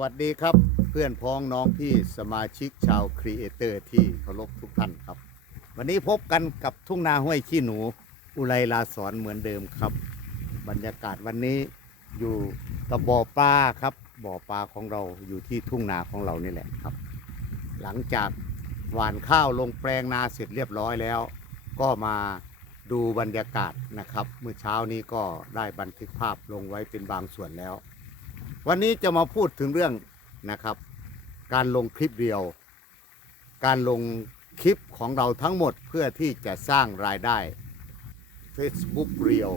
วัสดีครับเพื่อนพ้องน้องพี่สมาชิกชาวครีเอเตอร์ที่เคารพทุกท่านครับ วันนี้พบกันกับทุ่งนาห้วยขี้หนู อุไรลาสอนเหมือนเดิมครับ บรรยากาศวันนี้อยู่กับบ่อปลาครับบ่อปลาของเราอยู่ที่ทุ่งนาของเรานี่แหละครับ หลังจากหว่านข้าวลงแปลงนาเสร็จเรียบร้อยแล้ว ก็มาดูบรรยากาศนะครับ เมื่อเช้านี้ก็ได้บันทึกภาพลงไว้เป็นบางส่วนแล้ว วันนี้จะมาพูดถึงเรื่องนะครับ การลงคลิปเรียว การลงคลิปของเราทั้งหมดเพื่อที่จะสร้างรายได้ Facebook เรียว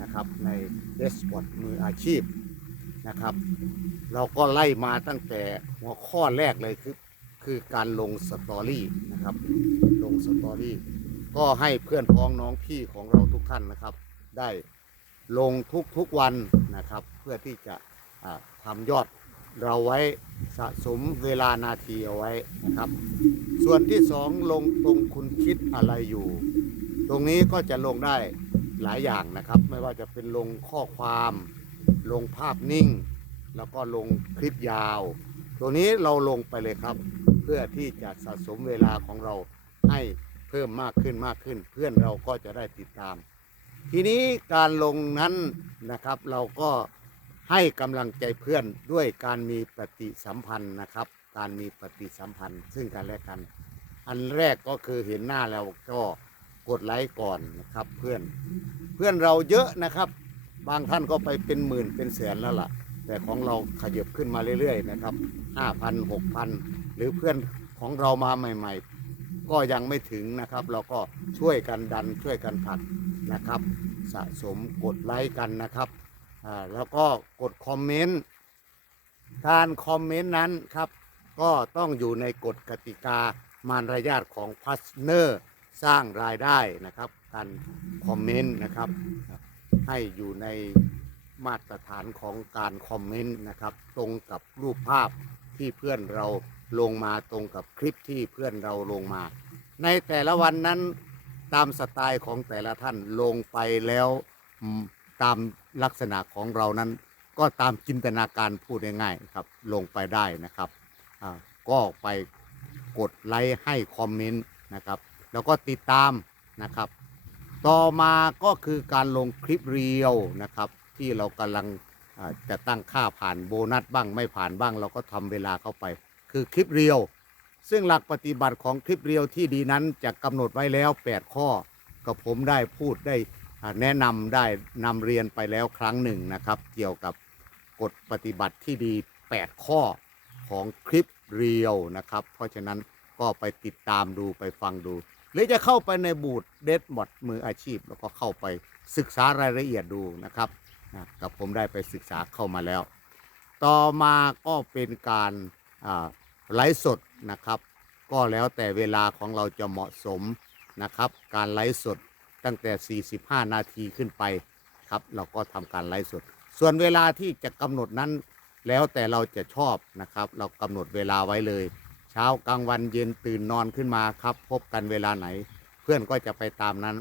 นะครับใน d e s p o t มืออาชีพนะครับ เราก็ไล่มาตั้งแต่หัวข้อแรกเลยคือคือการลงสตอรี่นะครับ ลงสตอรี่ก็ให้เพื่อนพ้องน้องพี่ของเราทุกท่านนะครับ ได้ลงทุกๆวันนะครับ เพื่อที่จะ ทำยอดเราไว้สะสมเวลานาทีเอาไว้นะครับ ส่วนที่สองลงตรงคุณคิดอะไรอยู่ ตรงนี้ก็จะลงได้หลายอย่างนะครับ ไม่ว่าจะเป็นลงข้อความ ลงภาพนิ่ง แล้วก็ลงคลิปยาว ตัวนี้เราลงไปเลยครับ เพื่อที่จะสะสมเวลาของเราให้เพิ่มมากขึ้นมากขึ้น เพื่อนเราก็จะได้ติดตาม ทีนี้การลงนั้นนะครับเราก็ ให้กำลังใจเพื่อนด้วยการมีปฏิสัมพันธ์นะครับ การมีปฏิสัมพันธ์ ซึ่งกันและกัน อันแรกก็คือเห็นหน้าแล้วก็กดไลค์ก่อนนะครับเพื่อนเพื่อนเราเยอะนะครับ บางท่านก็ไปเป็นหมื่นเป็นแสนแล้วล่ะ แต่ของเราขยับขึ้นมาเรื่อยๆนะครับห้าพันหกพันหรือเพื่อนของเรามาใหม่ ๆ ก็ยังไม่ถึงนะครับ เราก็ช่วยกันดันช่วยกันผลักนะครับ สะสมกดไลค์กันนะครับ อ่าแล้วก็กดคอมเมนต์การคอมเมนต์นั้นครับ ก็ต้องอยู่ในกฎกติกามารยาทของพัสเนอร์สร้างรายได้นะครับ การคอมเมนต์นะครับ ให้อยู่ในมาตรฐานของการคอมเมนต์นะครับ ตรงกับรูปภาพที่เพื่อนเราลงมาตรงกับคลิปที่เพื่อนเราลงมา ในแต่ละวันนั้นตามสไตล์ของแต่ละท่านลงไปแล้ว ตามลักษณะของเรานั้น ก็ตามจินตนาการพูดง่ายๆครับลงไปได้นะครับก็ไปกดไลค์ให้คอมเมนต์นะครับ แล้วก็ติดตามนะครับ ต่อมาก็คือการลงคลิปเรียวนะครับ ที่เรากำลังจะตั้งค่าผ่านโบนัสบ้างไม่ผ่านบ้าง เราก็ทำเวลาเข้าไป คือคลิปเรียว ซึ่งหลักปฏิบัติของคลิปเรียวที่ดีนั้นจะกำหนดไว้แล้ว 8 ข้อกับผมได้พูดได้ แนะนำได้นำเรียนไปแล้วครั้งหนึ่งนะครับ เกี่ยวกับกฎปฏิบัติที่ดี 8 ข้อของคลิปเรียวนะครับ เพราะฉะนั้นก็ไปติดตามดูไปฟังดู หรือจะเข้าไปในบูธเดดมอดมืออาชีพ แล้วก็เข้าไปศึกษารายละเอียดดูนะครับนะกับผมได้ไปศึกษาเข้ามาแล้ว ต่อมาก็เป็นการอ่าไลฟ์สดนะครับ ก็แล้วแต่เวลาของเราจะเหมาะสมนะครับ การไลฟ์สด ตั้งแต่ 45 นาทีขึ้นไปครับ เราก็ทำการไลฟ์สด ส่วนเวลาที่จะกำหนดนั้น แล้วแต่เราจะชอบนะครับ เรากำหนดเวลาไว้เลย เช้ากลางวันเย็นตื่นนอนขึ้นมาครับ พบกันเวลาไหน เพื่อนก็จะไปตามนั้น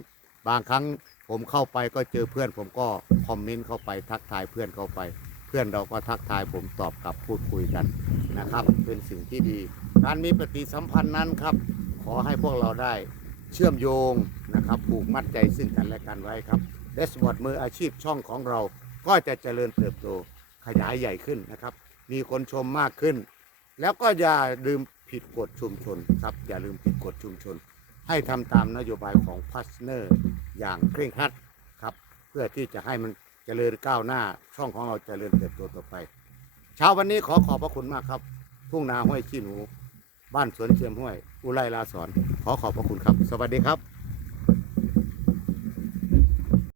บางครั้งผมเข้าไปก็เจอเพื่อน ผมก็คอมเมนต์เข้าไปทักทายเพื่อนเข้าไป เพื่อนเราก็ทักทายผมตอบกลับพูดคุยกันนะครับ เป็นสิ่งที่ดี การมีปฏิสัมพันธ์นั้นครับ ขอให้พวกเราได้ เชื่อมโยงนะครับผูกมัดใจซึ่งกันและกันไว้ครับเดสบอดมืออาชีพช่องของเราก็จะเจริญเติบโตขยายใหญ่ขึ้นนะครับ มีคนชมมากขึ้น แล้วก็อย่าลืมผิดกฎชุมชนครับอย่าลืมผิดกฎชุมชน ให้ทำตามนโยบายของพัสเนอร์อย่างเคร่งครัดครับ เพื่อที่จะให้มันเจริญก้าวหน้าช่องของเราเจริญเติบโตต่อไป เช้าวันนี้ขอขอบพระคุณมากครับ ทุ่งนาห้วยขี้หนู บ้านสวนเชียมห้วย อุไรลาสอนขอขอบพระคุณครับ สวัสดีครับ